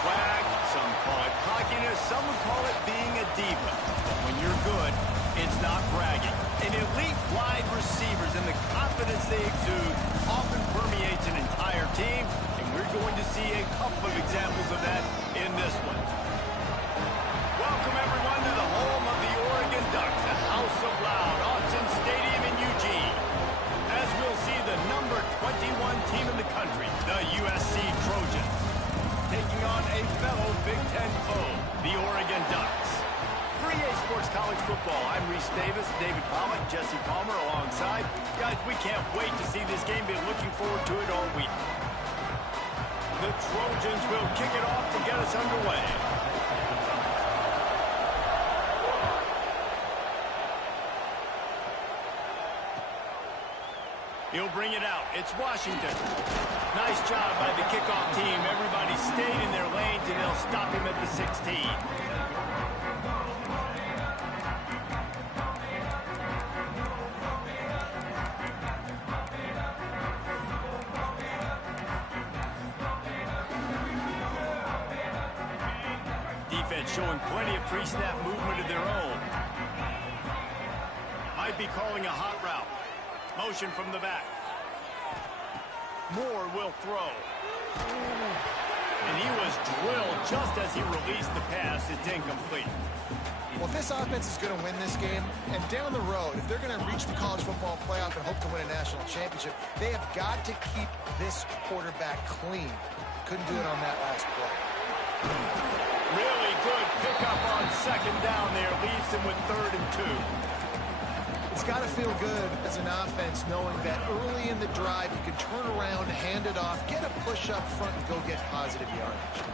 swag, some call it cockiness, some would call it being a diva. But when you're good, it's not bragging. An elite wide receivers and the confidence they exude often permeates an entire team, and we're going to see a couple of examples of that in this one. Welcome, everyone, to the home of the Oregon Ducks, the House of Loud, Autzen Stadium in Eugene. As we'll see the number 21 team in the country, the USC Trojans, taking on a fellow Big Ten foe, the Oregon Ducks. 3A Sports College Football. I'm Reese Davis, David Pollock, Jesse Palmer alongside. Guys, we can't wait to see this game. Been looking forward to it all week. The Trojans will kick it off to get us underway. He'll bring it out. It's Washington. Nice job by the kickoff team. Everybody stayed in their lanes, and they'll stop him at the 16. Defense showing plenty of pre-snap movement of their own. Might be calling a hot route. Motion from the back. Moore will throw. And he was drilled just as he released the pass. It's incomplete. Well, if this offense is going to win this game, and down the road, if they're going to reach the college football playoff and hope to win a national championship, they have got to keep this quarterback clean. Couldn't do it on that last play. Really good pickup on second down there. Leaves him with 3rd and 2. It's got to feel good as an offense knowing that early in the drive you can turn around, hand it off, get a push up front, and go get positive yardage.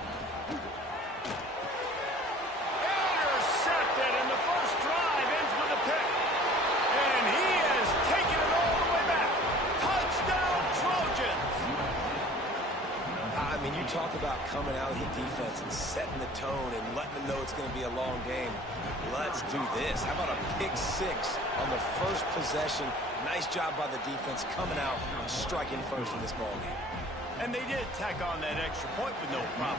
Intercepted, and the first drive ends with a pick. And he has taken it all the way back. Touchdown, Trojans! I mean, you talk about coming out of the defense and setting the tone and letting them know it's going to be a long game. Let's do this. How about a pick 6 on the first possession? Nice job by the defense coming out and striking first in this ballgame. And they did tack on that extra point with no problem.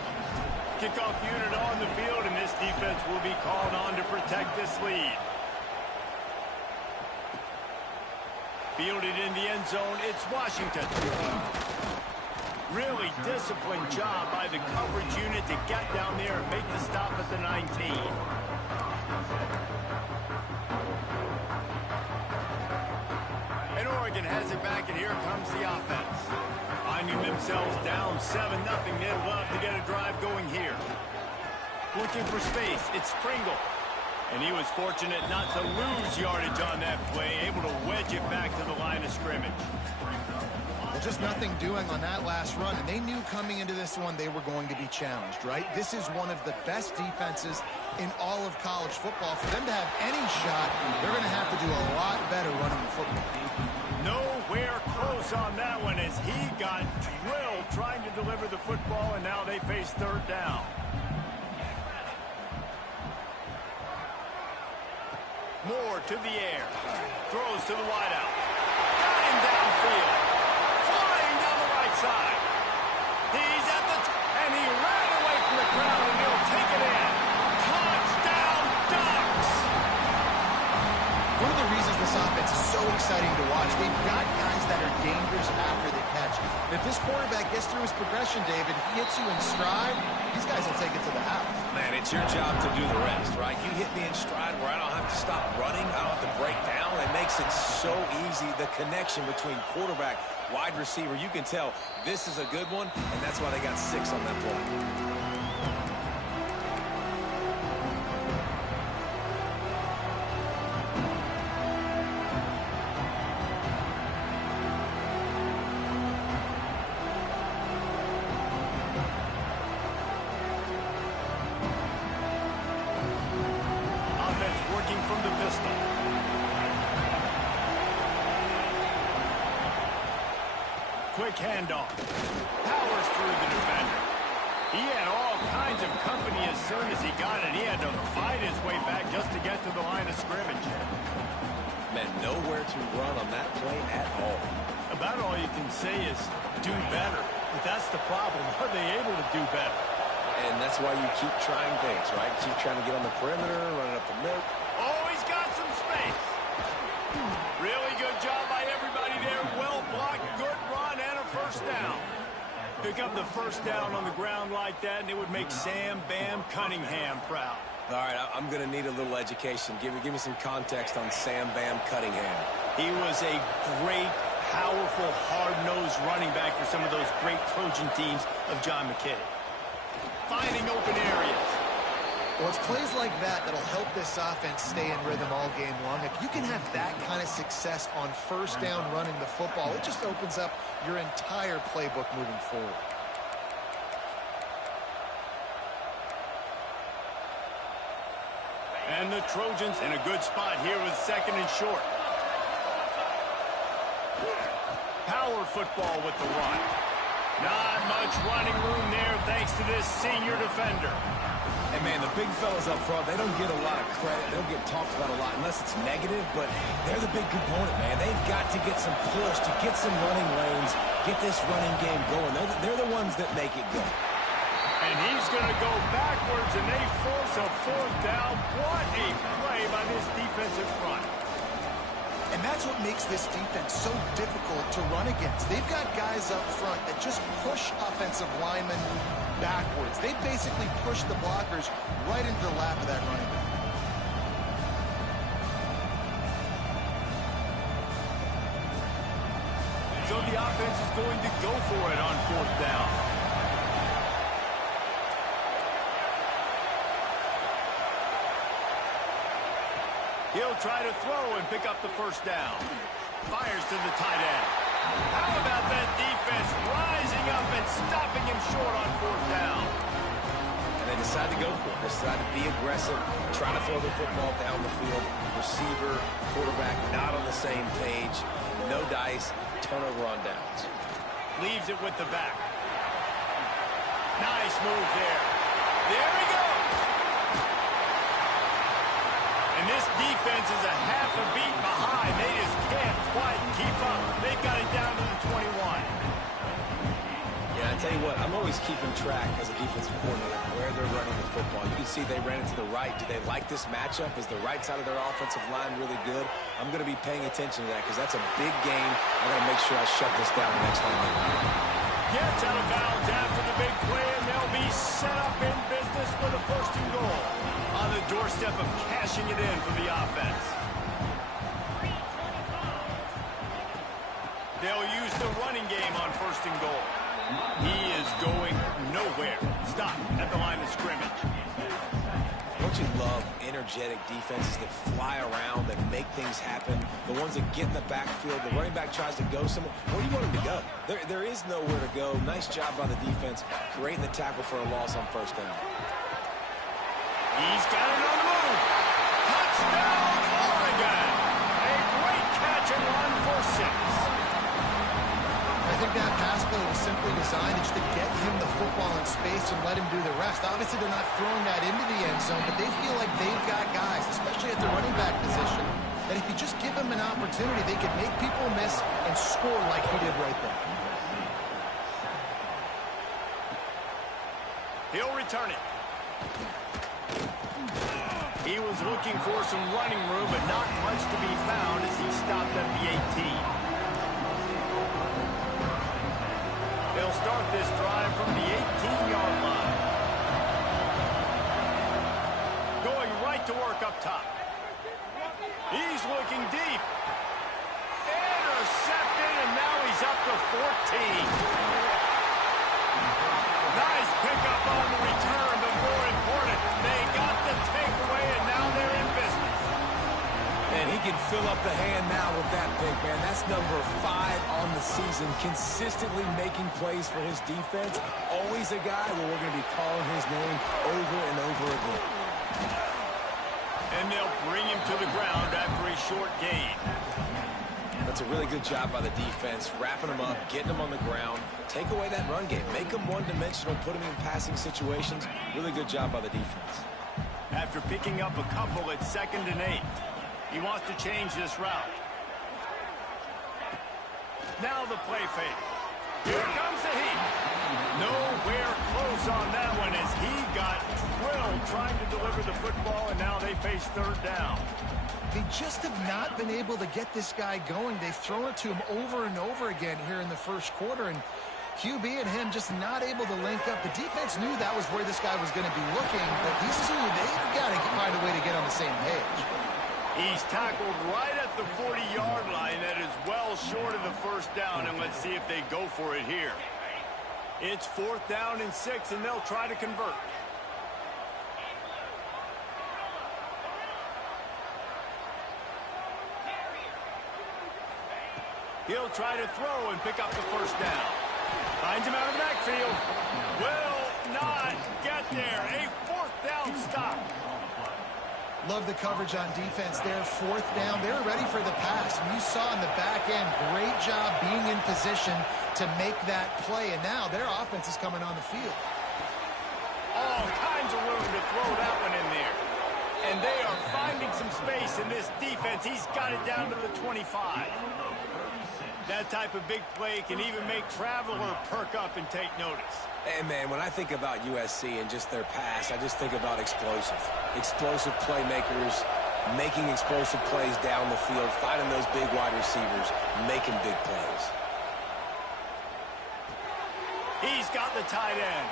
Kickoff unit on the field, and this defense will be called on to protect this lead. Fielded in the end zone, it's Washington. Really disciplined job by the coverage unit to get down there and make the stop at the 19. And Oregon has it back, and here comes the offense. Finding themselves down 7-0, they'd love to get a drive going here. Looking for space, it's Pringle. And he was fortunate not to lose yardage on that play, able to wedge it back to the line of scrimmage. Well, just nothing doing on that last run, and they knew coming into this one they were going to be challenged, right? This is one of the best defenses in all of college football. For them to have any shot, they're going to have to do a lot better running the football. Nowhere close on that one as he got drilled trying to deliver the football, and now they face 3rd down. Moore to the air. Throws to the wideout. Got him downfield. Flying down the right side. He's at the and he ran away from the crowd, and he'll take it in. Touchdown, Ducks! One of the reasons this offense is so exciting to watch, they've got guys that are dangerous after the catch. If this quarterback gets through his progression, David, he hits you in stride, these guys will take it to the house. Man, it's your job to do the rest, right? You hit me in stride where I don't have to stop running. I don't have to break down. It makes it so easy, the connection between quarterback, wide receiver. You can tell this is a good one, and that's why they got 6 on that play. From the pistol. Quick handoff. Powers through the defender. He had all kinds of company as soon as he got it. He had to fight his way back just to get to the line of scrimmage. Man, nowhere to run on that play at all. About all you can say is do better. But that's the problem. Are they able to do better? And that's why you keep trying things, right? Keep trying to get on the perimeter, running up the middle. Oh, he's got some space. Really good job by everybody there. Well blocked, good run, and a first down. Pick up the first down on the ground like that, and it would make Sam Bam Cunningham proud. All right, I'm going to need a little education. Give me some context on Sam Bam Cunningham. He was a great, powerful, hard-nosed running back for some of those great Trojan teams of John McKay. Finding open areas. Well, it's plays like that that'll help this offense stay in rhythm all game long. If you can have that kind of success on first down running the football, it just opens up your entire playbook moving forward. And the Trojans in a good spot here with second and short. Power football with the run. Not much running room there thanks to this senior defender. And, man, the big fellas up front, they don't get a lot of credit. They don't get talked about a lot unless it's negative, but they're the big component, man. They've got to get some push, to get some running lanes, get this running game going. They're the ones that make it go. And he's going to go backwards, and they force a fourth down. What a play by this defensive front. And that's what makes this defense so difficult to run against. They've got guys up front that just push offensive linemen backwards. They basically push the blockers right into the lap of that running back. So the offense is going to go for it on fourth down. He'll try to throw and pick up the first down. Fires to the tight end. How about that defense rising up and stopping him short on fourth down? And they decide to go for it. They decide to be aggressive, try to throw the football down the field. Receiver, quarterback not on the same page. No dice, turnover on downs. Leaves it with the back. Nice move there. There he goes. And this defense is a half a beat behind. They just can't quite keep up. They've got it down to the 21. Yeah, I tell you what, I'm always keeping track as a defensive coordinator where they're running the football. You can see they ran it to the right. Do they like this matchup? Is the right side of their offensive line really good? I'm going to be paying attention to that because that's a big game. I got to make sure I shut this down the next time they run. Gets out of bounds after the big play, and they'll be set up in business for the first and goal. On the doorstep of cashing it in for the offense. They'll use the running game on first and goal. He is going nowhere. Stop at the line of scrimmage. Don't you love energetic defenses that fly around, that make things happen? The ones that get in the backfield, the running back tries to go somewhere. Where do you want him to go? There is nowhere to go. Nice job by the defense, creating the tackle for a loss on first down. He's got it on the move. Touchdown, Oregon. A great catch and run for 6. I think that pass play was simply designed just to get him the football in space and let him do the rest. Obviously, they're not throwing that into the end zone, but they feel like they've got guys, especially at the running back position, that if you just give them an opportunity, they could make people miss and score like he did right there. He'll return it. He was looking for some running room, but not much to be found as he stopped at the 18. They'll start this drive from the 18-yard line. Going right to work up top. He's looking deep. Intercepted, and now he's up to 14. Nice pickup on the return, but more important, they got the takeaway, and now they're in business. And he can fill up the hand now with that pick, man. That's number 5 on the season, consistently making plays for his defense. Always a guy where we're going to be calling his name over and over again. And they'll bring him to the ground after a short gain. That's a really good job by the defense, wrapping them up, getting them on the ground. Take away that run game. Make them one-dimensional, put them in passing situations. Really good job by the defense. After picking up a couple at 2nd and 8, he wants to change this route. Now the play fake. Here comes the heat. Nowhere close on that one as he got drilled trying to deliver the football, and now they face third down. They just have not been able to get this guy going. They've thrown it to him over and over again here in the first quarter, and QB and him just not able to link up. The defense knew that was where this guy was going to be looking, but these two, they've got to find a way to get on the same page. He's tackled right at the 40-yard line. That is well short of the first down, and let's see if they go for it here. It's 4th down and 6, and they'll try to convert. He'll try to throw and pick up the first down. Finds him out of the backfield. Will not get there. A 4th down stop. Love the coverage on defense there. 4th down. They were ready for the pass. And you saw in the back end, great job being in position to make that play. And now their offense is coming on the field. All kinds of room to throw that one in there. And they are finding some space in this defense. He's got it down to the 25. That type of big play can even make Traveler perk up and take notice. And, man, when I think about USC and just their pass, I just think about explosive. Explosive playmakers, making explosive plays down the field, finding those big wide receivers, making big plays. He's got the tight end.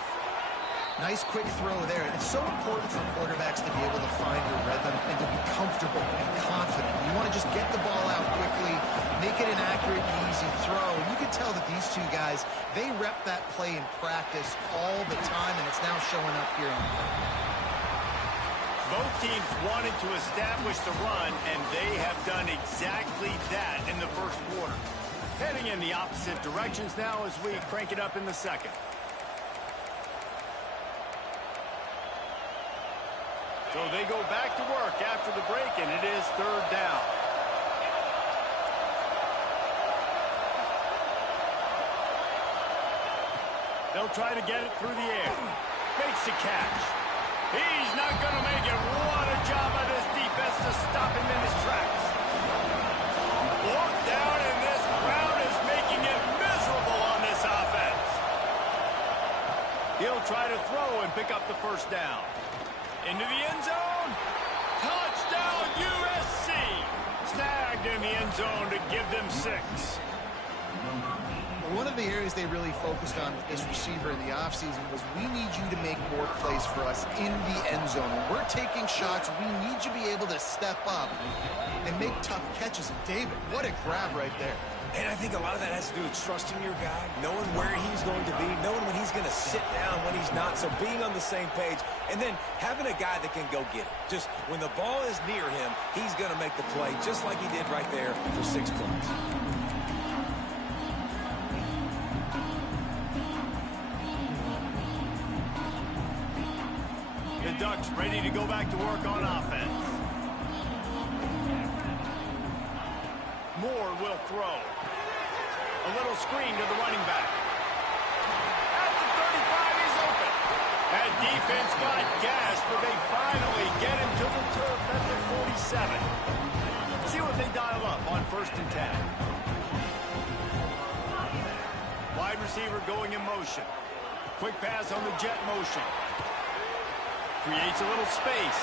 Nice quick throw there. It's so important for quarterbacks to be able to find your rhythm and to be comfortable and confident. You want to just get the ball out quickly, make it an accurate and easy throw. And you can tell that these two guys, they rep that play in practice all the time, and it's now showing up here on the field. Both teams wanted to establish the run, and they have done exactly that in the first quarter. Heading in the opposite directions now as we crank it up in the second. So they go back to work after the break, and it is 3rd down. They'll try to get it through the air. Makes the catch. He's not going to make it. What a job by this defense to stop him in his tracks. 4th down, and this crowd is making it miserable on this offense. He'll try to throw and pick up the first down. Into the end zone. Touchdown, USC. Snagged in the end zone to give them 6. One of the areas they really focused on with this receiver in the offseason was we need you to make more plays for us in the end zone. When we're taking shots, we need you to be able to step up and make tough catches. And David, what a grab right there. And I think a lot of that has to do with trusting your guy, knowing where he's going to be, knowing when he's going to sit down, when he's not. So being on the same page, and then having a guy that can go get it. Just when the ball is near him, he's going to make the play, just like he did right there for 6 points. The Ducks ready to go back to work on offense. Moore will throw. A little screen to the running back. At the 35, he's open. That defense got gas, but they finally get him to the turf at the 47. See what they dial up on 1st and 10. Wide receiver going in motion. Quick pass on the jet motion. Creates a little space.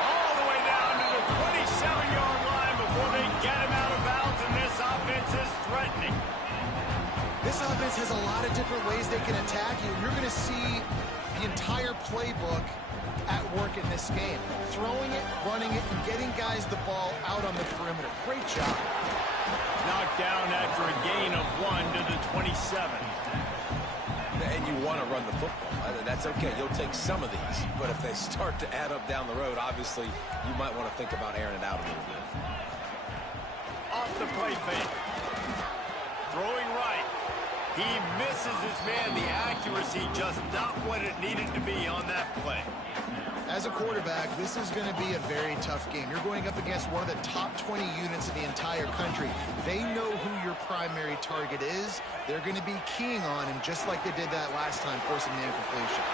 All the way down to the 27-yard line before they get him out of bounds, and this offense is threatening. This offense has a lot of different ways they can attack you. You're going to see the entire playbook at work in this game. Throwing it, running it, and getting guys the ball out on the perimeter. Great job. Knocked down after a gain of 1 to the 27. And you want to run the football. That's okay. You'll take some of these. But if they start to add up down the road, obviously, you might want to think about airing it out a little bit. Off the play fake. Throwing right. He misses his man. The accuracy just not what it needed to be on that play. As a quarterback, this is going to be a very tough game. You're going up against one of the top 20 units in the entire country. They know who your primary target is. They're going to be keying on him just like they did that last time, forcing the incompletion.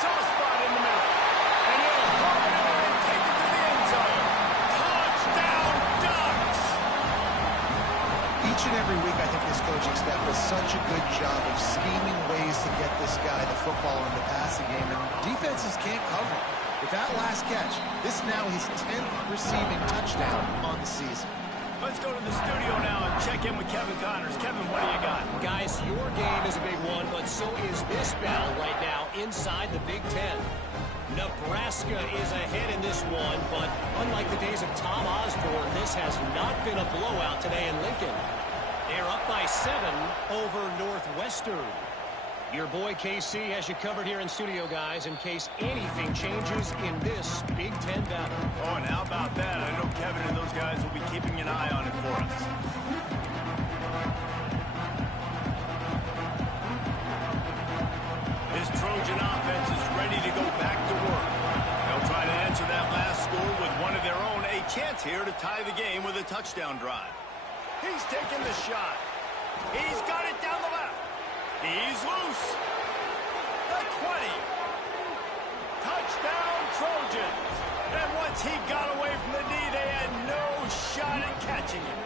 Soft spot in the middle. And he'll pop it in and take it to the end zone. Touchdown, Ducks! Each and every week, I think this coaching staff does such a good job of scheming ways to get this guy the football in the passing game, and defenses can't cover. With that last catch, this is now his 10th receiving touchdown on the season. Let's go to the studio now and check in with Kevin Connors. Kevin, what do you got? Guys, your game is a big one, but so is this battle right now inside the Big Ten. Nebraska is ahead in this one, but unlike the days of Tom Osborne, this has not been a blowout today in Lincoln. They're up by 7 over Northwestern. Your boy KC has you covered here in studio, guys, in case anything changes in this Big Ten battle. Oh, and how about that? I know Kevin and those guys will be keeping an eye on it for us. This Trojan offense is ready to go back to work. They'll try to answer that last score with one of their own. A chance here to tie the game with a touchdown drive. He's taking the shot. He's got it down the left. He's loose. The 20. Touchdown, Trojans. And once he got away from the knee, they had no shot at catching him.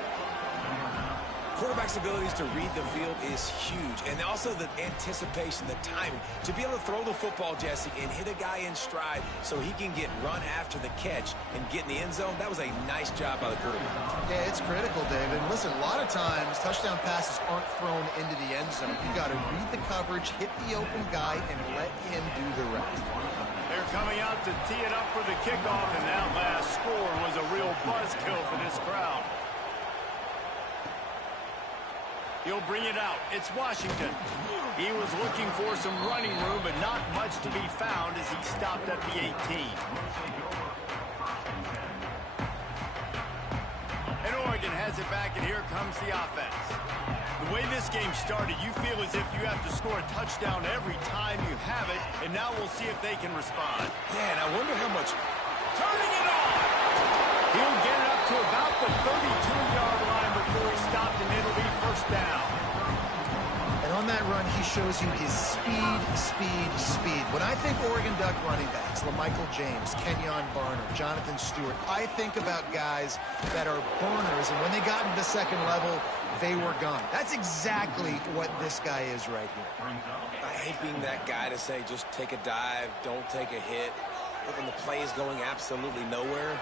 Quarterback's abilities to read the field is huge, and also the anticipation, the timing. To be able to throw the football, Jesse, and hit a guy in stride so he can get run after the catch and get in the end zone, that was a nice job by the quarterback. Yeah, it's critical, David. Listen, a lot of times touchdown passes aren't thrown into the end zone. You got to read the coverage, hit the open guy, and let him do the rest. They're coming out to tee it up for the kickoff, and that last score was a real buzzkill for this crowd. He'll bring it out. It's Washington. He was looking for some running room, but not much to be found as he stopped at the 18. And Oregon has it back, and here comes the offense. The way this game started, you feel as if you have to score a touchdown every time you have it, and now we'll see if they can respond. Yeah, and I wonder how much... Turning it on! He'll get it up to about the 32-yard line before he stopped, and it'll be first down. And on that run, he shows you his speed. When I think Oregon Duck running backs, LaMichael James, Kenyon Barner, Jonathan Stewart, I think about guys that are burners, and when they got into the second level, they were gone. That's exactly what this guy is right here. I hate being that guy to say just take a dive, don't take a hit. But when the play is going absolutely nowhere,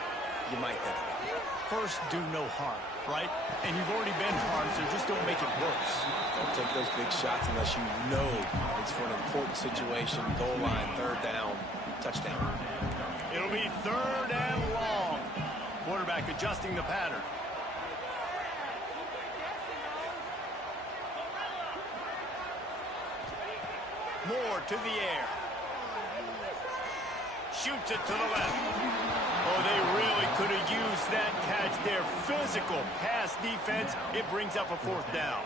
you might think about it. First, do no harm, right? And you've already been harmed, so just don't make it worse. Don't take those big shots unless you know it's for an important situation. Goal line, third down, touchdown. It'll be third and long. Quarterback adjusting the pattern. Moore to the air. Shoots it to the left. Oh, they really could have used that catch there. Physical pass defense. It brings up a fourth down.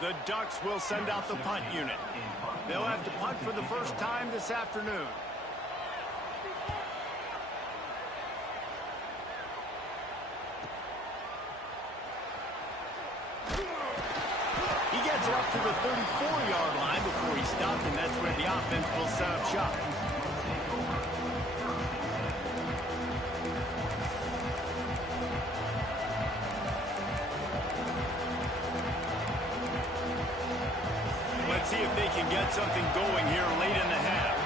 The Ducks will send out the punt unit. They'll have to punt for the first time this afternoon. He gets it up to the 34-yard line before he stopped, and that's where the offense will set up shop. Let's see if they can get something going here late in the half.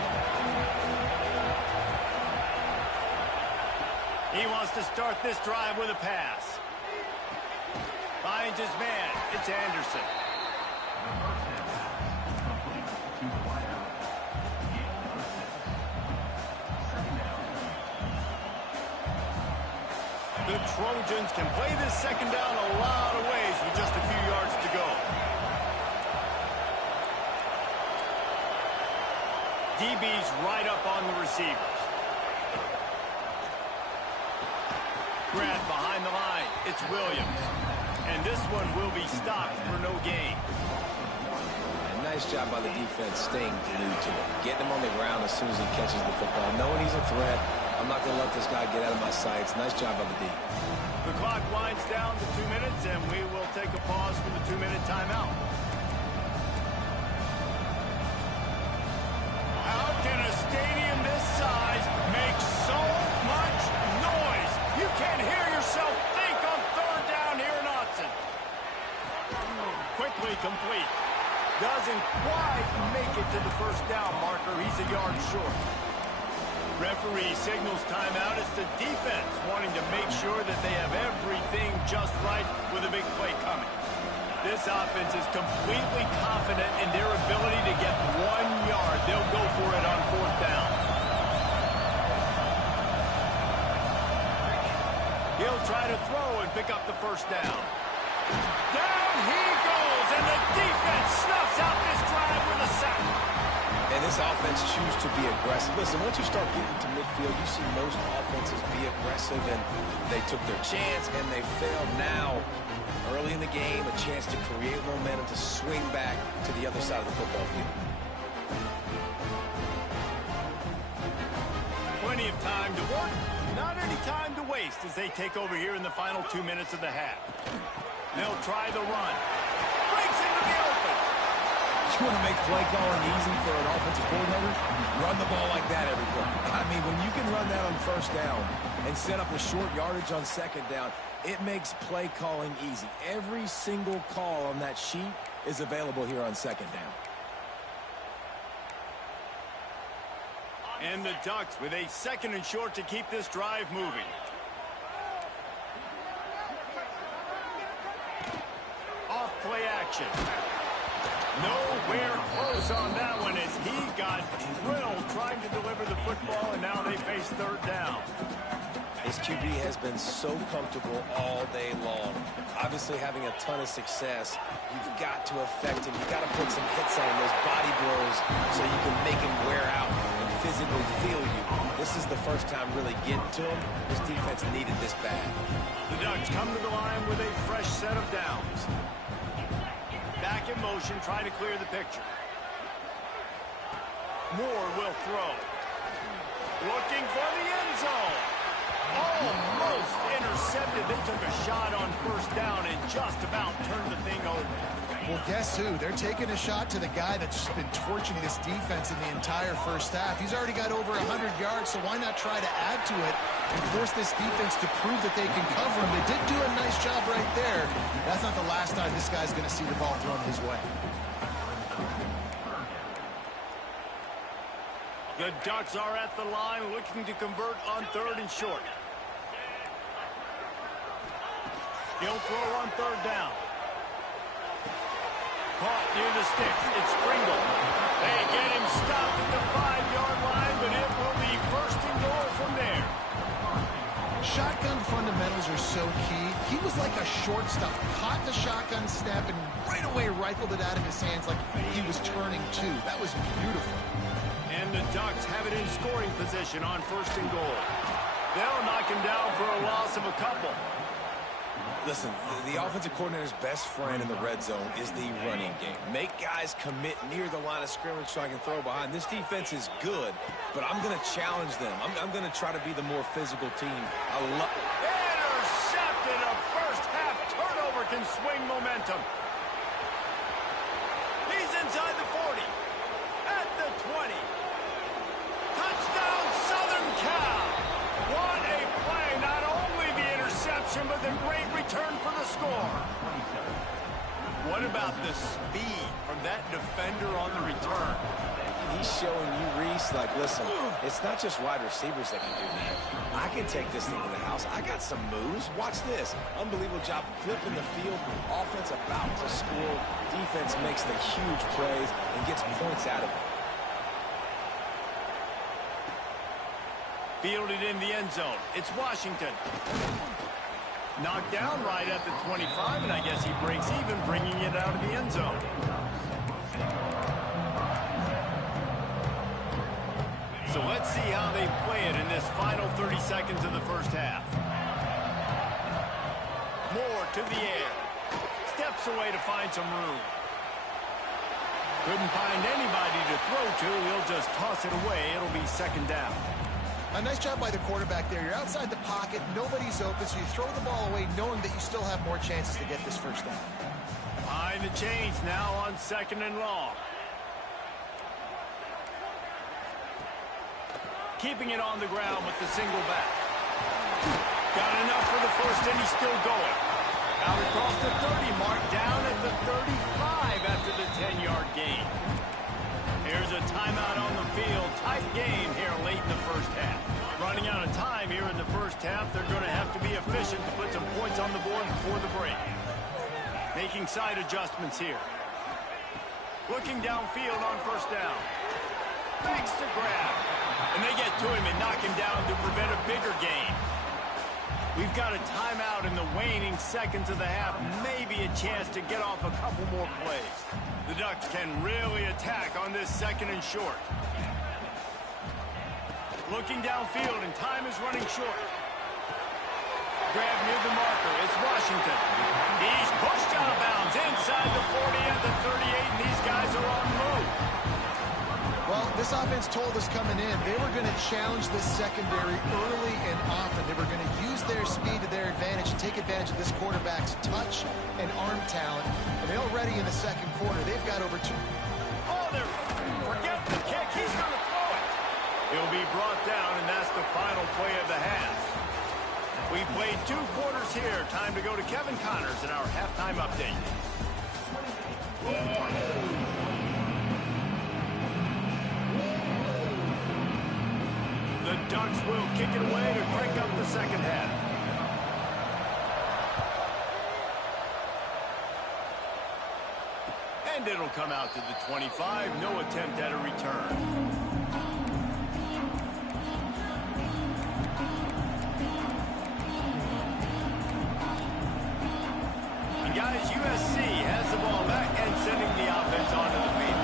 He wants to start this drive with a pass. Finds his man. It's Anderson. The Trojans can play this second down a lot of ways with just a few yards to go. DB's right up on the receivers. Grab behind the line. It's Williams. And this one will be stopped for no gain. Nice job by the defense staying glued to him. Getting him on the ground as soon as he catches the football. Knowing he's a threat, I'm not going to let this guy get out of my sights. Nice job by the D. The clock winds down to 2 minutes, and we will take a pause for the 2-minute timeout. How can a stadium this size make so much noise? You can't hear yourself think on third down here in Austin. Quickly Doesn't quite make it to the first down marker. He's a yard short. Referee signals timeout. It's the defense wanting to make sure that they have everything just right with a big play coming. This offense is completely confident in their ability to get 1 yard. They'll go for it on 4th down. He'll try to throw and pick up the first down. Down he goes, and the defense snuffs out this drive with a sack. And this offense chooses to be aggressive. Listen, once you start getting to midfield, you see most offenses be aggressive, and they took their chance, and they failed. Now, early in the game, a chance to create momentum to swing back to the other side of the football field. Plenty of time to work, not any time to waste as they take over here in the final 2 minutes of the half. They'll try the run. Breaks into the open. You want to make play calling easy for an offensive coordinator? Run the ball like that every play. I mean, when you can run that on 1st down and set up a short yardage on 2nd down, it makes play calling easy. Every single call on that sheet is available here on 2nd down. And the Ducks with a 2nd and short to keep this drive moving. Off play action. Nowhere close on that one as he got drilled trying to deliver the football, and now they face 3rd down. His QB has been so comfortable all day long. Obviously having a ton of success. You've got to affect him. You've got to put some hits on him, those body blows, so you can make him wear out and physically feel you. This is the first time really getting to him. His defense needed this bad. The Ducks come to the line with a fresh set of downs. Back in motion, trying to clear the picture. Moore will throw. Looking for the end zone. Almost intercepted. They took a shot on 1st down and just about turned the thing over. Well, guess who? They're taking a shot to the guy that's been torching this defense in the entire first half. He's already got over 100 yards, so why not try to add to it and force this defense to prove that they can cover him? They did do a nice job right there. That's not the last time this guy's going to see the ball thrown his way. The Ducks are at the line looking to convert on 3rd and short. He'll throw on 3rd down. Caught near the sticks. It's Pringle. They get him stopped at the 5-yard line, but it will be 1st and goal from there. Shotgun fundamentals are so key. He was like a shortstop. Caught the shotgun snap and right away rifled it out of his hands like he was turning two. That was beautiful. And the Ducks have it in scoring position on 1st and goal. They'll knock him down for a loss of a couple. Listen, the offensive coordinator's best friend in the red zone is the running game. Make guys commit near the line of scrimmage so I can throw behind. This defense is good, but I'm going to challenge them. I'm going to try to be the more physical team. Intercepted. A first-half turnover can swing momentum. He's inside the 40. At the 20. Touchdown, Southern Cal. What a play. Not only the interception, but the great return for the score. What about the speed from that defender on the return? He's showing you, Reese, like, listen, it's not just wide receivers that can do that. I can take this thing to the house. I got some moves. Watch this. Unbelievable job flipping the field. Offense about to score. Defense makes the huge plays and gets points out of it. Fielded in the end zone. It's Washington. Knocked down right at the 25, and I guess he breaks even, bringing it out of the end zone. So let's see how they play it in this final 30 seconds of the first half. Moore to the air. Steps away to find some room. Couldn't find anybody to throw to. He'll just toss it away. It'll be 2nd down. A nice job by the quarterback there. You're outside the pocket. Nobody's open, so you throw the ball away knowing that you still have more chances to get this first down. Behind the chains now on 2nd and long. Keeping it on the ground with the single back. Got enough for the first, and he's still going. Out across the 30 mark, down at the 35 after the 10-yard tight game here late in the first half. Running out of time here in the first half, they're going to have to be efficient to put some points on the board before the break. Making side adjustments here. Looking downfield on first down. Fakes to grab. And they get to him and knock him down to prevent a bigger gain. We've got a timeout in the waning seconds of the half. Maybe a chance to get off a couple more plays. The Ducks can really attack on this second and short. Looking downfield, and time is running short. Grab near the marker. It's Washington. He's pushed out of bounds inside the 40 and the 38, and these guys are on the move. Well, this offense told us coming in they were going to challenge this secondary early and often. They were going to use their speed to their advantage and take advantage of this quarterback's touch and arm talent. And already in the second quarter, they've got over two. Oh, forget the kick. He's going to throw it. He'll be brought down, and that's the final play of the half. We've played 2 quarters here. Time to go to Kevin Connors in our halftime update. The Ducks will kick it away to crank up the second half. And it'll come out to the 25. No attempt at a return. Guys, USC has the ball back and sending the offense onto the field.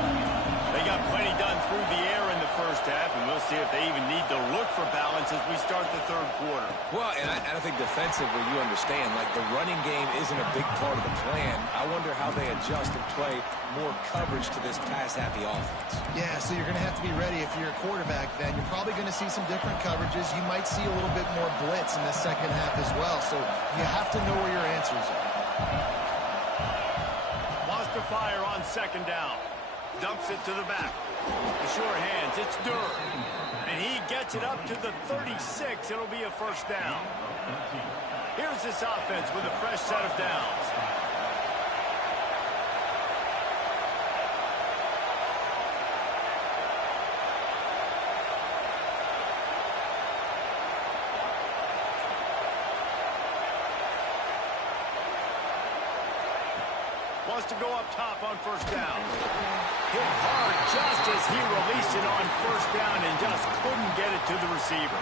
They got plenty done through the air in the first half, and we'll see if they even need to look for balance as we start the third quarter. Well, and I think defensively, you understand, like the running game isn't a big part of the plan. I wonder how they adjust and play more coverage to this pass-happy offense. Yeah, so you're going to have to be ready if you're a quarterback then. You're probably going to see some different coverages. You might see a little bit more blitz in the second half as well, so you have to know where your answers are. To fire on second down. Dumps it to the back. The sure hands, it's Durr. And he gets it up to the 36. It'll be a first down. Here's this offense with a fresh set of downs. Wants to go up top on first down. Hit hard just as he released it on first down and just couldn't get it to the receiver.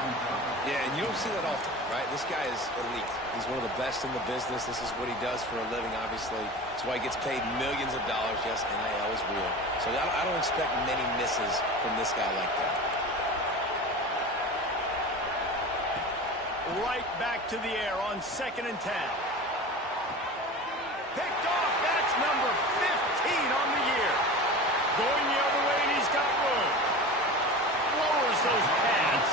Yeah, and you don't see that often, right? This guy is elite. He's one of the best in the business. This is what he does for a living, obviously. That's why he gets paid millions of dollars. Yes, NIL is real. So I don't expect many misses from this guy like that. Right back to the air on 2nd and 10. Picked off. That's number 15 on the year. Going the other way, and he's got room. Lowers those pads.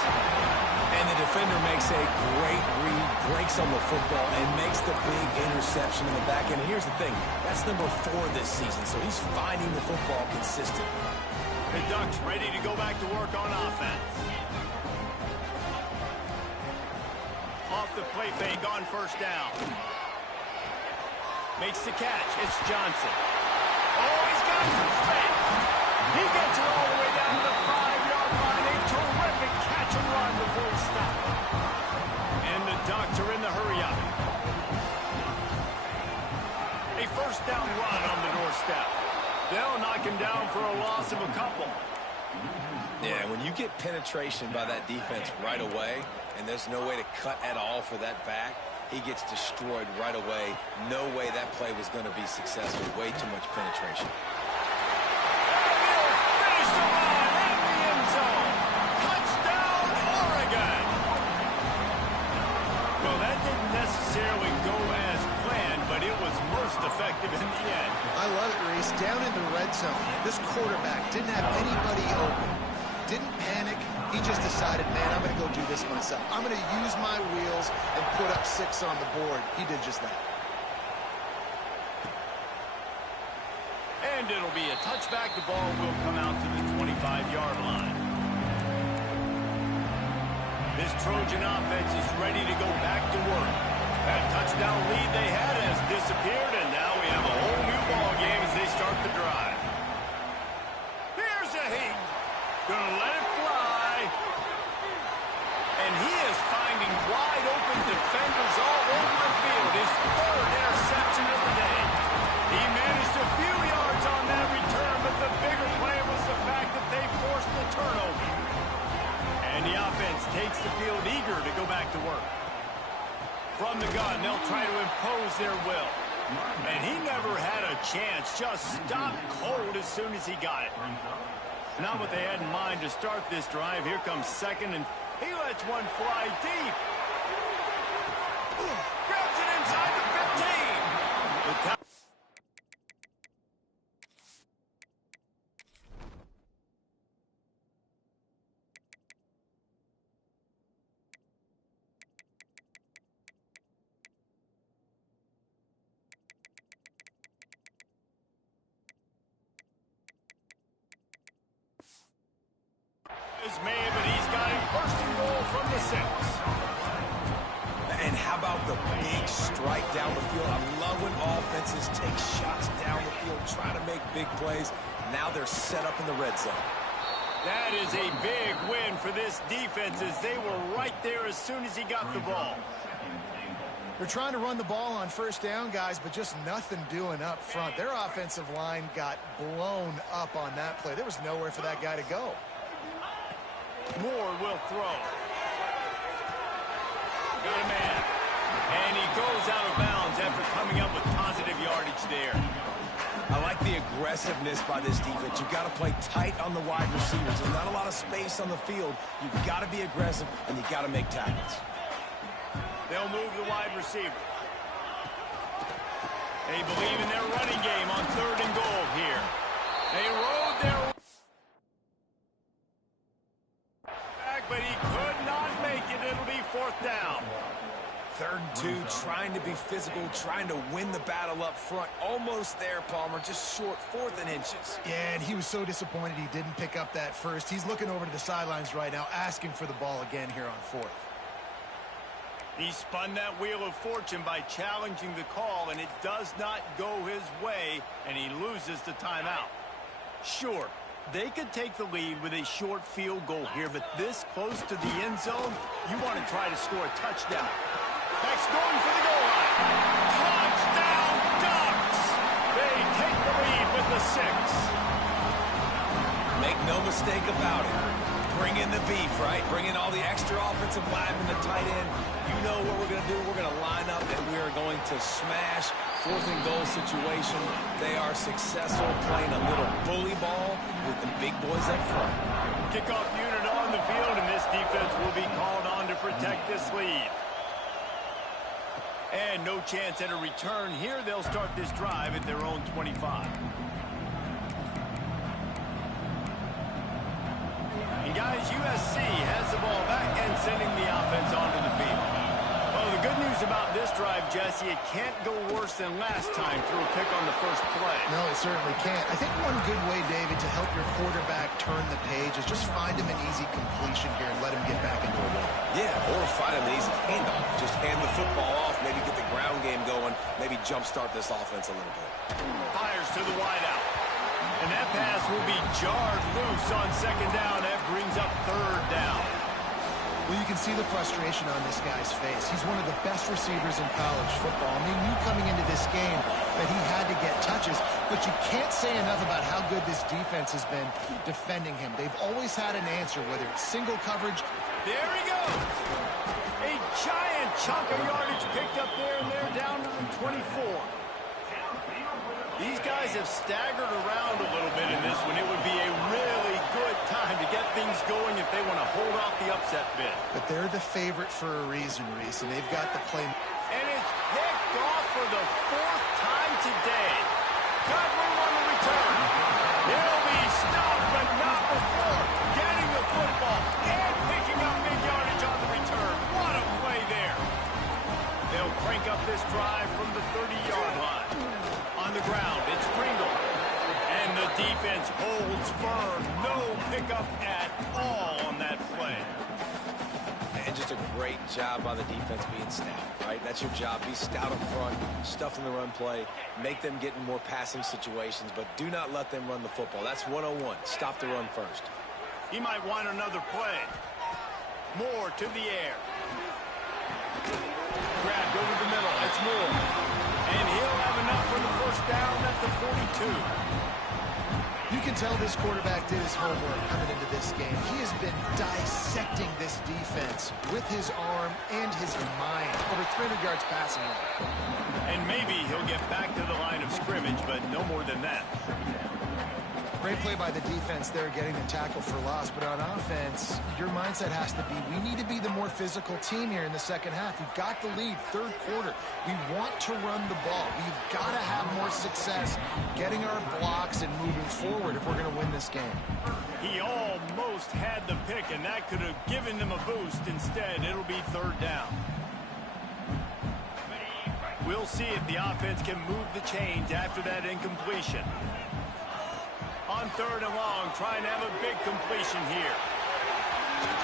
And the defender makes a great read, breaks on the football, and makes the big interception in the back end. Here's the thing. That's number 4 this season, so he's finding the football consistently. The Ducks ready to go back to work on offense. Off the play fake on first down. Makes the catch. It's Johnson. Oh, he's got some space. He gets it all the way down to the 5-yard line. A terrific catch and run before he stopped. And the Ducks are in the hurry-up. A first down run on the doorstep. They'll knock him down for a loss of a couple. Yeah, when you get penetration by that defense right away, and there's no way to cut at all for that back, he gets destroyed right away. No way that play was going to be successful. Way too much penetration. Finish the line at the end zone. Touchdown, Oregon. Well, that didn't necessarily go as planned, but it was most effective in the end. I love it, Reese. Down in the red zone, this quarterback didn't have anybody open. Didn't panic. He just decided, man, I'm going to go do this myself. I'm going to use my wheels and put up 6 on the board. He did just that. And it'll be a touchback. The ball will come out to the 25-yard line. This Trojan offense is ready to go back to work. That touchdown lead they had has disappeared, and now we have a whole new ball game as they start the drive. Here's a Hayden. Gonna let it fly. From the gun, they'll try to impose their will. And he never had a chance. Just stopped cold as soon as he got it. Not what they had in mind to start this drive. Here comes second, and he lets one fly deep. Grabs it inside the 15. The time. But he's got him first and goal from the 6. And how about the big strike down the field? I love when offenses take shots down the field, try to make big plays. Now they're set up in the red zone. That is a big win for this defense as they were right there as soon as he got the ball. They're trying to run the ball on first down, guys, but just nothing doing up front. Their offensive line got blown up on that play. There was nowhere for that guy to go. Moore will throw. Got a man. And he goes out of bounds after coming up with positive yardage there. I like the aggressiveness by this defense. You've got to play tight on the wide receivers. There's not a lot of space on the field. You've got to be aggressive, and you've got to make tackles. They'll move the wide receiver. They believe in their running game on 3rd and goal here. They rode their back, but he could not make it. It'll be 4th down. 3rd and 2, trying to be physical, trying to win the battle up front. Almost there, Palmer, just short, 4th and inches. Yeah, and he was so disappointed he didn't pick up that first. He's looking over to the sidelines right now, asking for the ball again here on 4th. He spun that wheel of fortune by challenging the call, and it does not go his way, and he loses the timeout. Sure, they could take the lead with a short field goal here, but this close to the end zone, you want to try to score a touchdown. That's going for the goal line. Touchdown, Ducks! They take the lead with the 6. Make no mistake about it. Bring in the beef, right? Bring in all the extra offensive linemen, the tight end. You know what we're going to do. We're going to line up, and we're going to smash 4th and goal situation. They are successful playing a little bully ball with the big boys up front. Kickoff unit on the field, and this defense will be called on to protect this lead. And no chance at a return here. They'll start this drive at their own 25. And guys, USC has the ball back and sending the offense onto the field. Well, the good news about this drive, Jesse, it can't go worse than last time through a pick on the first play. No, it certainly can't. I think one good way, David, to help your quarterback turn the page is just find him an easy completion here and let him get back into a run. Yeah, or find him an easy handoff. Just hand the football off, maybe get the ground game going, maybe jumpstart this offense a little bit. Fires to the wideout. And that pass will be jarred loose on 2nd down. That brings up 3rd down. Well, you can see the frustration on this guy's face. He's one of the best receivers in college football. I mean, you coming into this game that he had to get touches, but you can't say enough about how good this defense has been defending him. They've always had an answer, whether it's single coverage. There he goes. A giant chunk of yardage picked up there, and they're down to the 24. These guys have staggered around a little bit in this one. It would be a really good time to get things going if they want to hold off the upset bid. But they're the favorite for a reason, Reese, and they've got the play. And it's picked off for the 4th time today. Got room on the return. He'll be stopped, but not before getting the football and picking up big yardage on the return. What a play there. They'll crank up this drive from the 30-yard line. On the ground, it's Pringle. And the defense holds firm. No pickup at all on that play. And just a great job by the defense being stout, right? That's your job. Be stout up front, stuff in the run play, make them get in more passing situations, but do not let them run the football. That's 101. Stop the run first. He might want another play. Moore to the air. Grabbed over the middle. It's Moore. And he'll have enough for the 1st down at the 42. You can tell this quarterback did his homework coming into this game. He has been dissecting this defense with his arm and his mind. Over 300 yards passing. And maybe he'll get back to the line of scrimmage, but no more than that. Great play by the defense there, getting the tackle for loss. But on offense, your mindset has to be, we need to be the more physical team here in the second half. We've got the lead, third quarter. We want to run the ball. We've got to have more success getting our blocks and moving forward if we're going to win this game. He almost had the pick, and that could have given them a boost. Instead, it'll be third down. We'll see if the offense can move the chains after that incompletion. On third and long, trying to have a big completion here.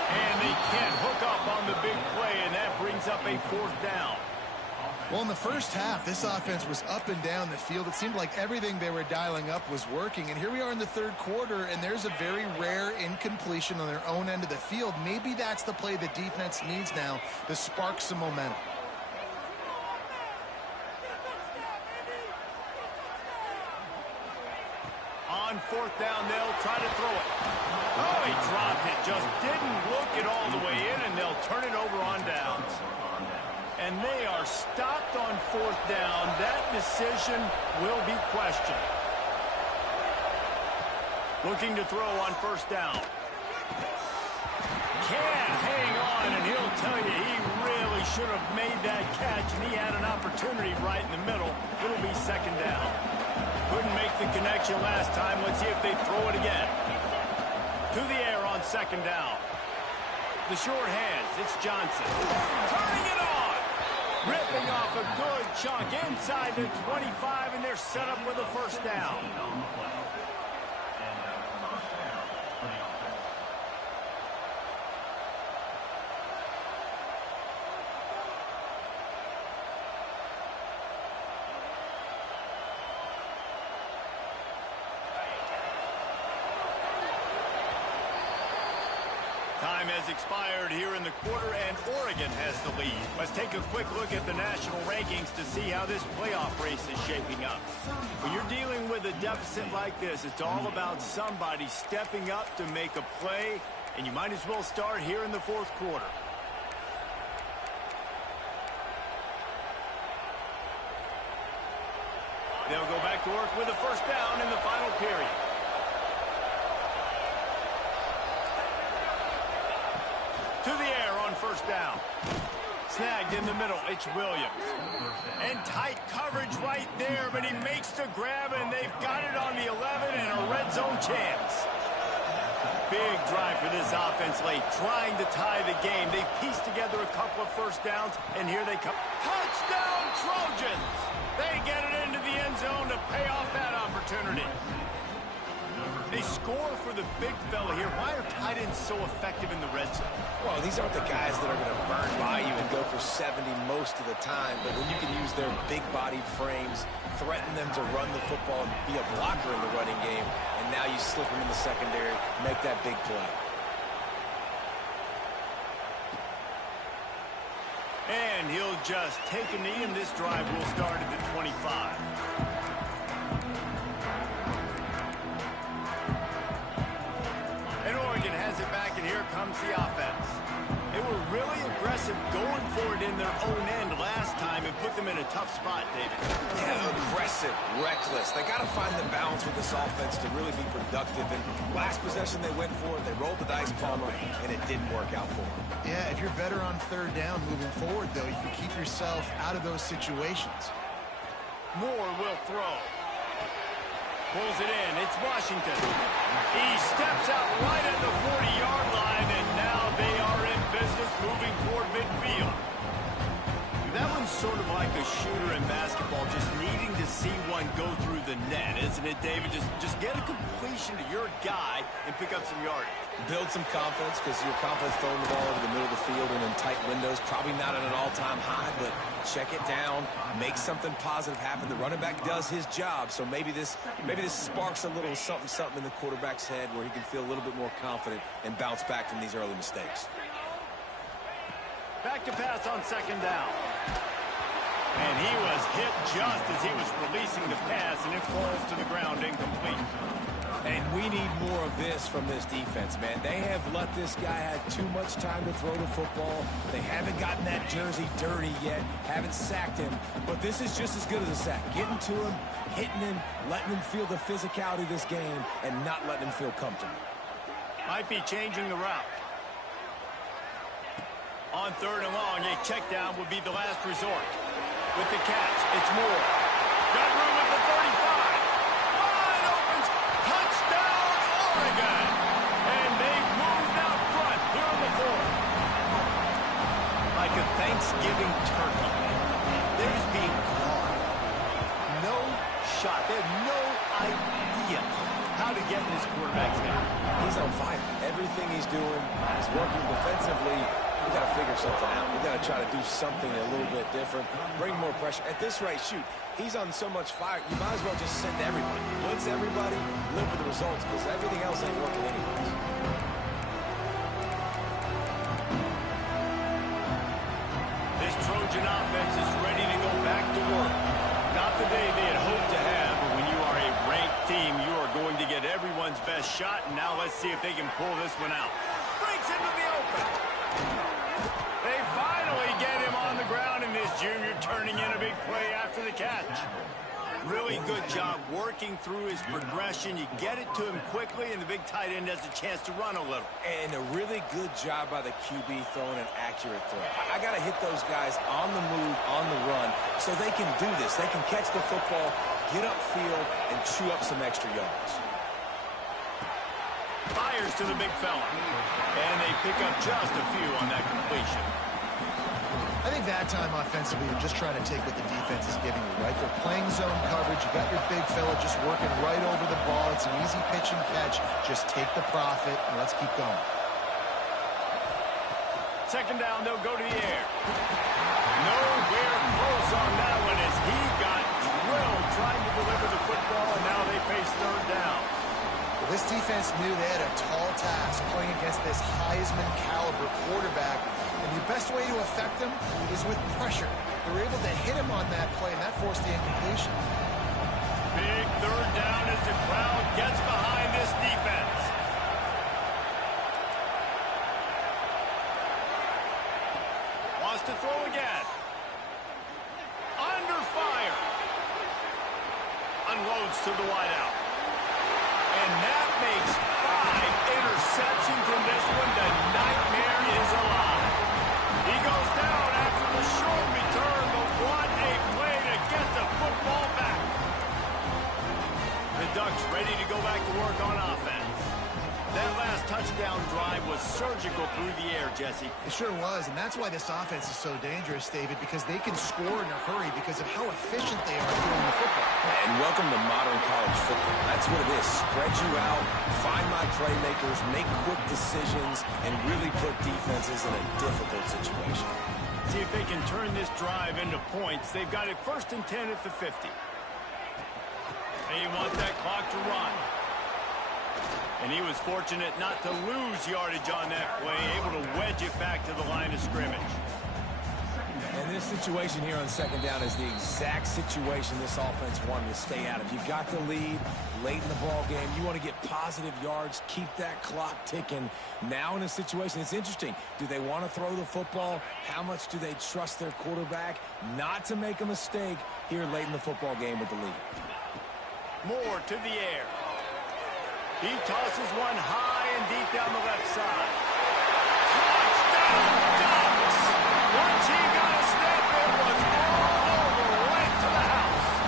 And they can't hook up on the big play, and that brings up a fourth down. Well, in the first half, this offense was up and down the field. It seemed like everything they were dialing up was working. And here we are in the third quarter, and there's a very rare incompletion on their own end of the field. Maybe that's the play the defense needs now to spark some momentum. On fourth down, they'll try to throw it. Oh, he dropped it. Just didn't look it all the way in, and they'll turn it over on downs. And they are stopped on fourth down. That decision will be questioned. Looking to throw on first down. Can't hang on, and he'll tell you he really should have made that catch, and he had an opportunity right in the middle. It'll be second down. Couldn't make the connection last time. Let's see if they throw it again. To the air on second down. The short hands. It's Johnson. Turning it on. Ripping off a good chunk inside the 25, and they're set up with a first down. Time has expired here in the quarter, and Oregon has the lead. Let's take a quick look at the national rankings to see how this playoff race is shaping up. When you're dealing with a deficit like this, it's all about somebody stepping up to make a play, and you might as well start here in the fourth quarter. They'll go back to work with a first down in the final period. To the air on first down. Snagged in the middle. It's Williams. And tight coverage right there, but he makes the grab, and they've got it on the 11 and a red zone chance. Big drive for this offense late, trying to tie the game. They pieced together a couple of first downs, and here they come. Touchdown, Trojans! They get it into the end zone to pay off that opportunity. They score for the big fella here. Why are tight ends so effective in the red zone? Well, these aren't the guys that are going to burn by you and go for 70 most of the time. But when you can use their big-bodied frames, threaten them to run the football and be a blocker in the running game, and now you slip them in the secondary, make that big play. And he'll just take a knee, and this drive will start at the 25. Back, and here comes the offense. They were really aggressive going for it in their own end last time and put them in a tough spot, David. Yeah, aggressive, reckless. They got to find the balance with this offense to really be productive. And last possession they went for it, they rolled the dice, Palmer, and it didn't work out for them. Yeah, if you're better on third down moving forward, though, you can keep yourself out of those situations. Moore will throw. Pulls it in. It's Washington. He steps out right at the 40-yard line, and now they are in business moving toward midfield. That one's sort of like a shooter in basketball, just needing to see one go through the net, isn't it, David? Just get a completion to your guy and pick up some yardage. Build some confidence, because your confidence throwing the ball over the middle of the field and in tight windows, probably not at an all-time high, but check it down, make something positive happen. The running back does his job, so maybe this sparks a little something in the quarterback's head where he can feel a little bit more confident and bounce back from these early mistakes. Back to pass on second down. And he was hit just as he was releasing the pass, and it falls to the ground incomplete. And we need more of this from this defense, man. They have let this guy have too much time to throw the football. They haven't gotten that jersey dirty yet, haven't sacked him. But this is just as good as a sack. Getting to him, hitting him, letting him feel the physicality of this game, and not letting him feel comfortable. Might be changing the route. On 3rd and long, a check down would be the last resort. With the catch, it's Moore. Got room at the 35. Wide open. Touchdown, Oregon. And they've moved out front here in the 4th. Like a Thanksgiving turkey. They're just being caught. No shot. They have no idea how to get in this quarterback's head. He's on fire. Everything he's doing is working defensively. We got to figure something out. We got to try to do something a little bit different. Bring more pressure. At this rate, shoot, he's on so much fire, you might as well just send everybody. Blitz everybody, live with the results, because everything else ain't working anyways. This Trojan offense is ready to go back to work. Not the day they had hoped to have, but when you are a ranked team, you are going to get everyone's best shot, and now let's see if they can pull this one out. Breaks into the open. They finally get him on the ground, and this junior turning in a big play after the catch. Really good job working through his progression. You get it to him quickly, and the big tight end has a chance to run a little. And a really good job by the QB throwing an accurate throw. I got to hit those guys on the move, on the run, so they can do this. They can catch the football, get upfield, and chew up some extra yards. Fires to the big fella. And they pick up just a few on that completion. I think that time offensively, you're just trying to take what the defense is giving you, right? They're playing zone coverage. You got your big fella just working right over the ball. It's an easy pitch and catch. Just take the profit, and let's keep going. 2nd down, they'll go to the air. Nowhere close on that one as he got drilled trying to deliver the football, and now they face 3rd down. Well, this defense knew they had a tall task playing against this Heisman caliber quarterback. And the best way to affect him is with pressure. They were able to hit him on that play, and that forced the incompletion. Big 3rd down as the crowd gets behind this defense. Wants to throw again. Under fire. Unloads to the wideout. And that makes 5 interceptions in this one. The nightmare is alive. He goes down after the short return, but what a play to get the football back. The Ducks ready to go back to work on offense. That last touchdown drive was surgical through the air, Jesse. It sure was, and that's why this offense is so dangerous, David, because they can score in a hurry because of how efficient they are throwing the football. And welcome to modern college football. That's what it is. Spread you out, find my playmakers, make quick decisions, and really put defenses in a difficult situation. See if they can turn this drive into points. They've got it 1st and 10 at the 50. They want that clock to run. And he was fortunate not to lose yardage on that play, able to wedge it back to the line of scrimmage. And this situation here on 2nd down is the exact situation this offense wanted to stay out of. You got the lead late in the ball game. You want to get positive yards, keep that clock ticking. Now in a situation, it's interesting. Do they want to throw the football? How much do they trust their quarterback not to make a mistake here late in the football game with the lead? Moore to the air. He tosses one high and deep down the left side. Touchdown, Ducks! Once he got a step, it was all over, right to the house.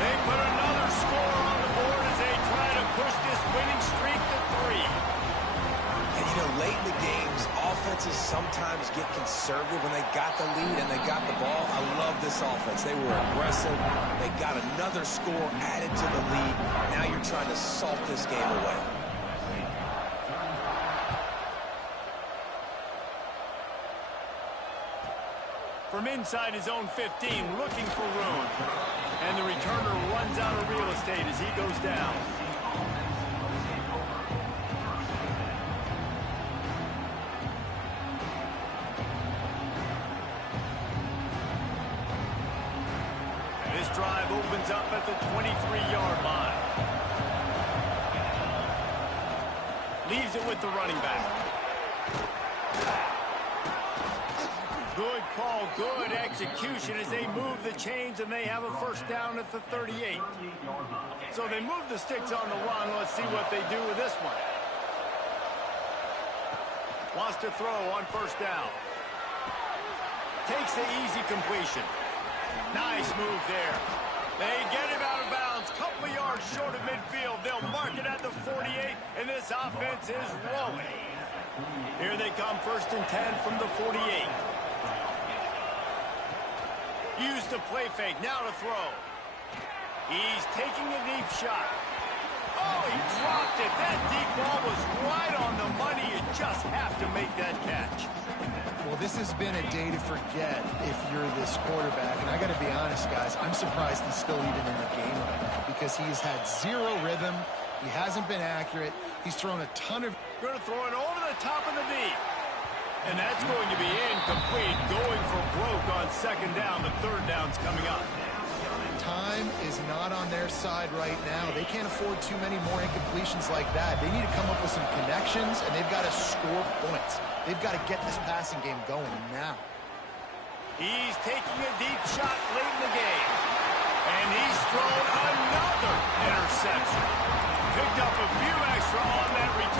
They put another score on the board as they try to push this winning streak to 3. And, you know, late in the games, offenses sometimes get conservative when they got the lead and they got the ball. I love this offense. They were aggressive. They got another score added to the lead. Now you're trying to salt this game away. From inside his own 15, looking for room. And the returner runs out of real estate as he goes down. This drive opens up at the 23-yard line. Leaves it with the running back. Good call, good execution as they move the chains, and they have a first down at the 38. So they move the sticks on the run. Let's see what they do with this one. Wants to throw on first down. Takes the easy completion. Nice move there. They get him out of bounds. Couple yards short of midfield. They'll mark it at the 48, and this offense is rolling. Here they come, 1st and 10 from the 48. Use the play fake. Now to throw. He's taking a deep shot. Oh, he dropped it. That deep ball was right on the money. You just have to make that catch. Well, this has been a day to forget if you're this quarterback. And I got to be honest, guys, I'm surprised he's still even in the game right now because he has had zero rhythm. He hasn't been accurate. He's thrown a ton of... Going to throw it over the top of the knee. And that's going to be incomplete. Going for broke on 2nd down. The 3rd down's coming up. Time is not on their side right now. They can't afford too many more incompletions like that. They need to come up with some connections, and they've got to score points. They've got to get this passing game going now. He's taking a deep shot late in the game. And he's thrown another interception. Picked up a few extra on that return.